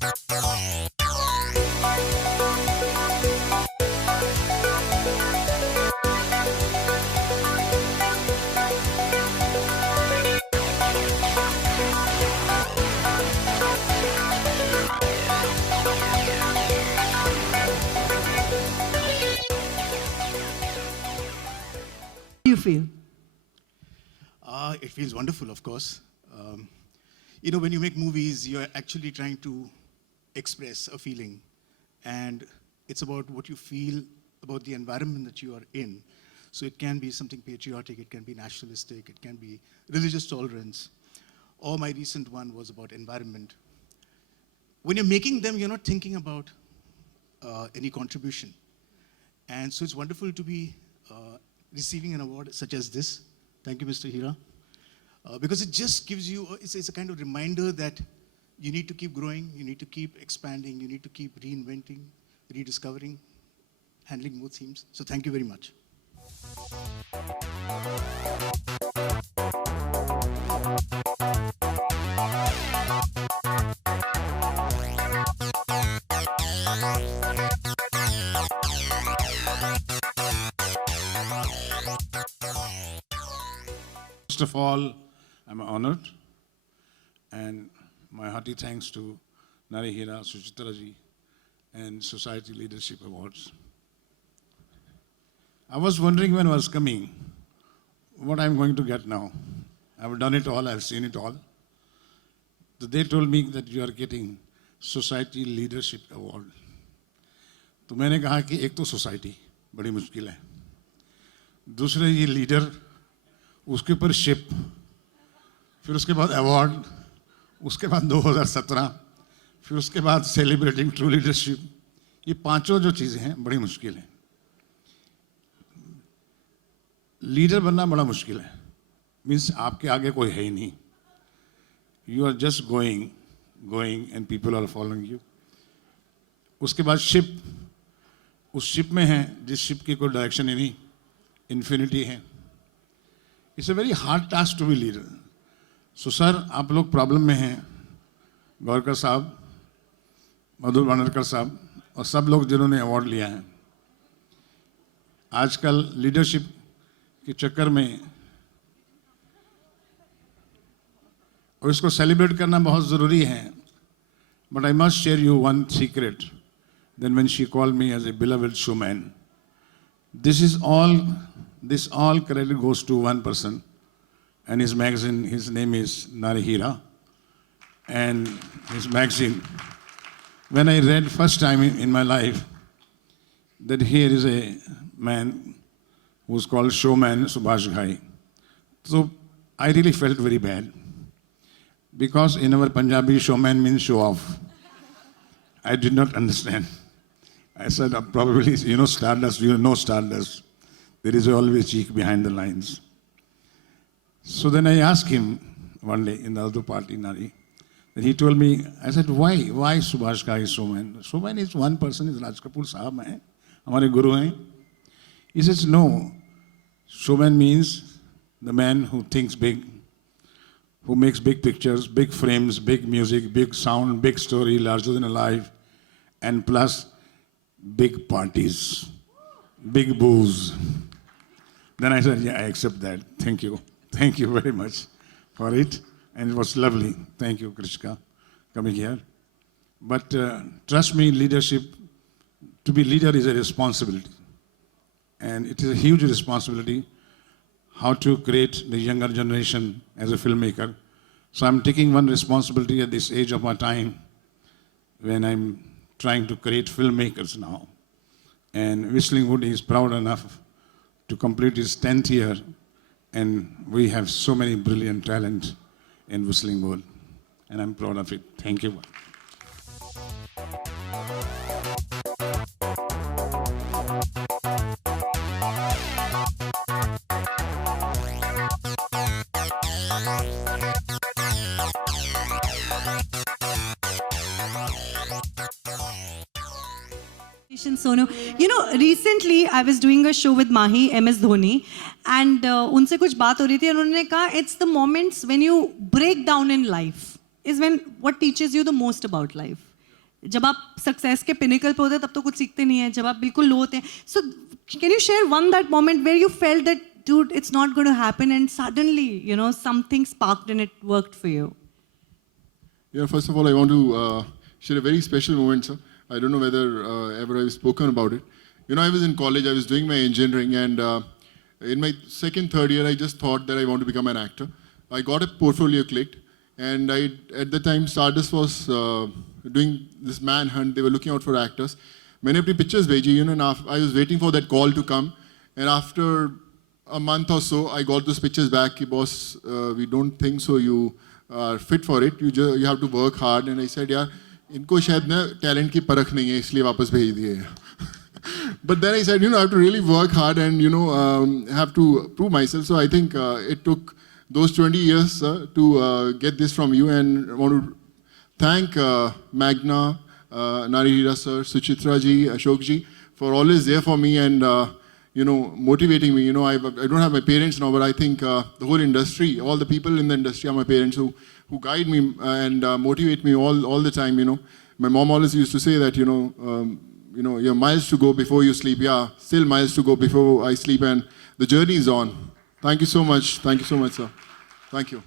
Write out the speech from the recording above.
Do you feel? It feels wonderful, of course. When you make movies, you're actually trying to express a feeling. And it's about what you feel about the environment that you are in. So it can be something patriotic, it can be nationalistic, it can be religious tolerance. Or my recent one was about environment. When you're making them, you're not thinking about any contribution. And so it's wonderful to be receiving an award such as this. Thank you, Mr. Hira. Because it just gives you, it's a kind of reminder that you need to keep growing, you need to keep expanding, you need to keep reinventing, rediscovering, handling more themes. So thank you very much. First of all, I'm honored, and my hearty thanks to Nari Hira, Suchitra ji, and Society Leadership Awards. I was wondering when I was coming, what I'm going to get now. I've done it all, I've seen it all. They told me that you are getting Society Leadership Award. तो मैंने कहा कि एक तो society बड़ी मुश्किल है, दूसरे ये लीडर, उसके ऊपर शिप, फिर उसके बाद अवार्ड, उसके बाद 2017, फिर उसके बाद सेलिब्रेटिंग ट्रू लीडरशिप. ये पांचों जो चीज़ें हैं बड़ी मुश्किल हैं. लीडर बनना बड़ा मुश्किल है. मीन्स आपके आगे कोई है ही नहीं. You are just going and people are following you. उसके बाद शिप, उस शिप में है जिस शिप की कोई डायरेक्शन ही नहीं, इन्फिनिटी है. It's a very hard task to be leader. So sir, आप लोग प्रॉब्लम में हैं, गौरकर साहब, मधुर भांडरकर साहब और सब लोग जिन्होंने अवार्ड लिया है. आजकल लीडरशिप के चक्कर में और इसको सेलिब्रेट करना बहुत ज़रूरी है. But I must share you one secret. Then when she called me as a beloved showman, this all credit goes to one person and his magazine. His name is Nari Hira, and his magazine. When I read first time in my life that here is a man who's called Showman Subhash Ghai, so I really felt very bad, because in our Punjabi, showman means show off. I did not understand. I said, probably, stardust, stardust. There is always cheek behind the lines. So then I asked him one day in the other party, Nari, and he told me, I said, why Subhash Ghai is showman? Showman is one person, is Raj Kapoor Sahab hai, hamare guru hai. He says, no, showman means the man who thinks big, who makes big pictures, big frames, big music, big sound, big story, larger than life, and plus big parties, big booze. Then I said, yeah, I accept that. Thank you. Thank you very much for it. And it was lovely. Thank you, Krishka, coming here. But trust me, leadership, to be leader is a responsibility. And it is a huge responsibility how to create the younger generation as a filmmaker. So I'm taking one responsibility at this age of my time when I'm trying to create filmmakers now. And Whistling Wood is proud enough to complete its 10th year, and we have so many brilliant talent in Whistling Wood, and I'm proud of it. Thank you. Sonu, recently I was doing a show with Mahi, MS Dhoni, and उनसे कुछ बात हो रही थी. उन्होंने कहा, it's the moments when you break down in life is when what teaches you the most about life. जब आप सक्सेस के पिनिकल पे होते हैं तब तो कुछ सीखते नहीं है, जब आप बिल्कुल लो होते हैं. So can you share one that moment where you felt that dude, it's not going to happen, and suddenly, you know, something sparked and it worked for you? Yeah, first of all, I want to share a very special moment, sir. I don't know whether ever I've spoken about it. You know, I was in college, I was doing my engineering, and in my second, third year, I just thought that I want to become an actor. I got a portfolio clicked, and at the time, Stardust was doing this manhunt. They were looking out for actors. मैंने अपनी pictures भेजी, you know, and I was waiting for that call to come, and after a month or so, I got those pictures back. Ki, boss, we don't think so. You are fit for it. You have to work hard. And I said, यार, इनको शायद ना talent की परख नहीं है, इसलिए वापस भेज दिए. But then I said, you know, I have to really work hard and you know, have to prove myself. So I think it took those 20 years to get this from you. And I want to thank Magna, Nari Hira sir, Suchitra ji, Ashok ji for always there for me and you know, motivating me. You know, I don't have my parents now, but I think the whole industry, all the people in the industry are my parents who guide me and motivate me all the time. You know, my mom always used to say that you know, you have miles to go before you sleep. Yeah, still miles to go before I sleep, and the journey is on. Thank you so much. Thank you so much, sir. Thank you.